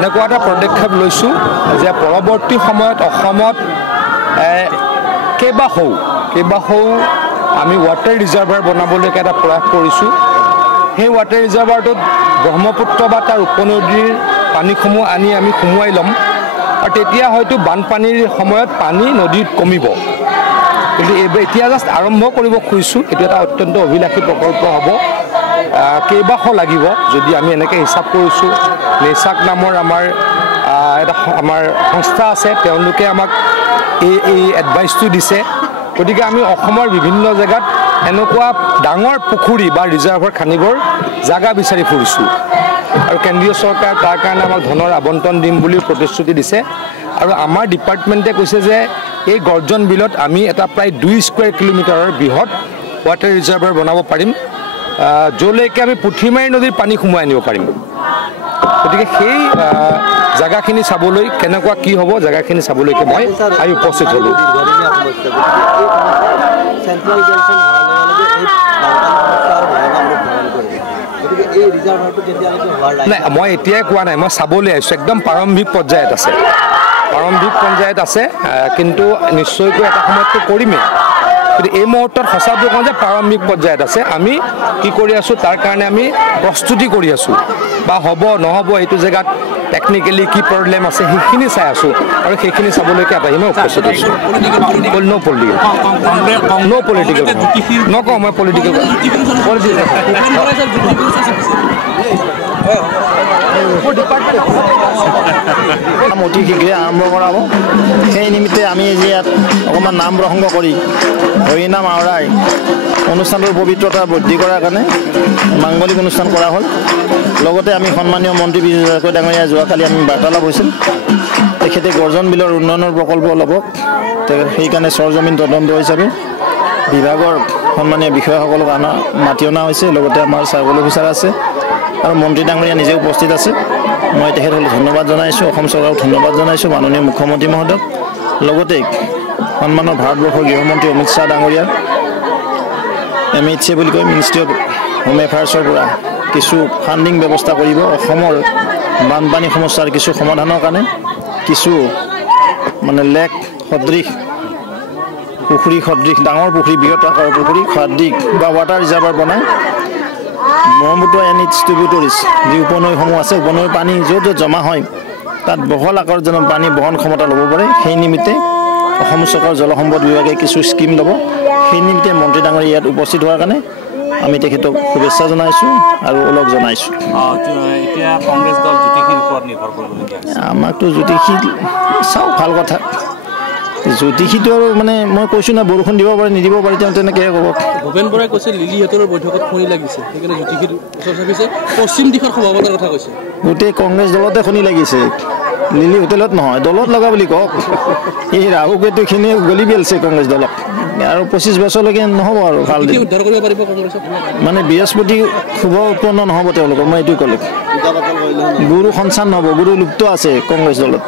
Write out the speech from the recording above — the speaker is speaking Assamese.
এনেকুৱা এটা পদক্ষেপ লৈছোঁ যে পৰৱৰ্তী সময়ত অসমত কেইবাখৌ আমি ৱাটাৰ ৰিজাৰ্ভাৰ বনাবলৈ এটা প্ৰয়াস কৰিছোঁ। সেই ৱাটাৰ ৰিজাৰ্ভাৰটোত ব্ৰহ্মপুত্ৰ বা তাৰ উপনদীৰ পানীসমূহ আনি আমি সুমুৱাই ল'ম আৰু তেতিয়া হয়তো বানপানীৰ সময়ত পানী নদীত কমিব। কিন্তু এতিয়া জাষ্ট আৰম্ভ কৰিব খুজিছোঁ। এইটো এটা অত্যন্ত অভিলাষী প্ৰকল্প হ'ব। কেইবাশ লাগিব যদি আমি এনেকৈ হিচাপ কৰিছোঁ। নেচাক নামৰ আমাৰ সংস্থা আছে, তেওঁলোকে আমাক এই এডভাইচটো দিছে। গতিকে আমি অসমৰ বিভিন্ন জেগাত এনেকুৱা ডাঙৰ পুখুৰী বা ৰিজাৰ্ভাৰ খান্দিবৰ জাগা বিচাৰি ফুৰিছোঁ আৰু কেন্দ্ৰীয় চৰকাৰ তাৰ কাৰণে আমাক ধনৰ আবণ্টন দিম বুলি প্ৰতিশ্ৰুতি দিছে। আৰু আমাৰ ডিপাৰ্টমেণ্টে কৈছে যে এই গৰ্জন বিলত আমি এটা প্ৰায় 2 স্কুৱেৰ কিলোমিটাৰৰ বৃহৎ ৱাটাৰ ৰিজাৰ্ভাৰ বনাব পাৰিম, য'লৈকে আমি পুঠিমাৰী নদীৰ পানী সোমোৱাই আনিব পাৰিম। গতিকে সেই জেগাখিনি চাবলৈ কেনেকুৱা কি হ'ব, জেগাখিনি চাবলৈকে মই আজি উপস্থিত হ'লোঁ। নাই, মই এতিয়াই কোৱা নাই, মই চাবলৈ আহিছোঁ। একদম প্ৰাৰম্ভিক পৰ্যায়ত আছে, কিন্তু নিশ্চয়কৈ এটা সময়ততো কৰিমেই। কিন্তু এই মুহূৰ্তত সঁচাটো কওঁ যে প্ৰাৰম্ভিক পৰ্যায়ত আছে। আমি কি কৰি আছোঁ তাৰ কাৰণে আমি প্ৰস্তুতি কৰি আছোঁ, বা হ'ব নহ'ব এইটো জেগাত টেকনিকেলি কি প্ৰব্লেম আছে সেইখিনি চাই আছোঁ আৰু সেইখিনি চাবলৈকে এটা মই উপস্থিত হৈছোঁ। ন' পলিটিকেল নকওঁ মই পলিটিকেল অতি শীঘ্ৰে আৰম্ভ কৰাব। সেই নিমিত্তে আমি যে ইয়াত অকণমান নাম প্ৰসংগ কৰি হৰিনাম আওৰাই অনুষ্ঠানটোৰ পবিত্ৰতা বৃদ্ধি কৰাৰ কাৰণে মাংগলিক অনুষ্ঠান কৰা হ'ল। লগতে আমি সন্মানীয় মন্ত্ৰী বিজয় জয়কী ডাঙৰীয়া যোৱাকালি আমি বাৰ্তালাপ হৈছিল। তেখেতে গৰ্জন বিলৰ উন্নয়নৰ প্ৰকল্প ল'ব, সেইকাৰণে চৰজমিন তদন্ত হিচাপে বিভাগৰ সন্মানীয় বিষয়াসকলক মাতি অনা হৈছে। লগতে আমাৰ চাৰ্কল অফিচাৰ আছে আৰু মন্ত্ৰী ডাঙৰীয়া নিজে উপস্থিত আছে। মই তেখেতসকলক ধন্যবাদ জনাইছোঁ, অসম চৰকাৰক ধন্যবাদ জনাইছোঁ, মাননীয় মুখ্যমন্ত্ৰী মহোদয়ক। লগতে সন্মানৰ ভাৰতবৰ্ষৰ গৃহমন্ত্ৰী অমিত শ্বাহ ডাঙৰীয়া MHA বুলি কয়, মিনিষ্ট্ৰী অফ হোম এফেয়াৰ্ছৰ পৰা কিছু ফাণ্ডিং ব্যৱস্থা কৰিব অসমৰ বানপানী সমস্যাৰ কিছু সমাধানৰ কাৰণে। কিছু লেক সদৃশ পুখুৰী সদৃশ ডাঙৰ পুখুৰী, বৃহৎ আকাৰৰ পুখুৰী সদৃশ বা ৱাটাৰ ৰিজাৰ্ভাৰ বনাই ব্ৰহ্মপুত্ৰ এণ্ড ইটছ ট্ৰিবিউটৰিজ যি উপনৈসমূহ আছে, উপনৈৰ পানী য'ত জমা হয় তাত বহল আকাৰত যেন পানী বহন ক্ষমতা ল'ব পাৰে। সেই নিমিত্তে অসম চৰকাৰৰ জলসম্পদ বিভাগে কিছু স্কিম ল'ব। সেই নিমিত্তে মন্ত্ৰী ডাঙৰীয়া ইয়াত উপস্থিত হোৱাৰ কাৰণে আমি তেখেতক শুভেচ্ছা জনাইছোঁ আৰু ওলগ জনাইছোঁ। আমাকতো জ্যোতিষী চাওক, ভাল কথা। জ্যোতিষীটো আৰু মই কৈছোঁ না, বৰষুণ দিব পাৰে নিদিব পাৰে, তেওঁ তেনেকৈ ক'ব। ভূপেন বৰাই কৈছে লিলিহঁতৰ বৈঠকত খনি লাগিছে, সেইকাৰণে জ্যোতিষীৰ ওচৰ চাপিছে, পশ্চিম দিশৰ সভাপতিৰ কথা কৈছে। গোটেই কংগ্ৰেছ দলতে খনি লাগিছে, লিলি হোটেলত নহয়, দলত লগা বুলি কওক। এই ৰাহু কেতুখিনি গলি পেলাইছে কংগ্ৰেছ দলক, আৰু 25 বছৰলৈকে নহ'ব আৰু ভাল উদ্ধাৰ কৰিব পাৰিব কংগ্ৰেছক। বৃহস্পতি শুভ উৎপন্ন নহ'ব তেওঁলোকক, মই এইটোৱে ক'লোঁ। গুৰু সঞ্চান নহ'ব, গুৰু লুপ্ত আছে কংগ্ৰেছ দলত।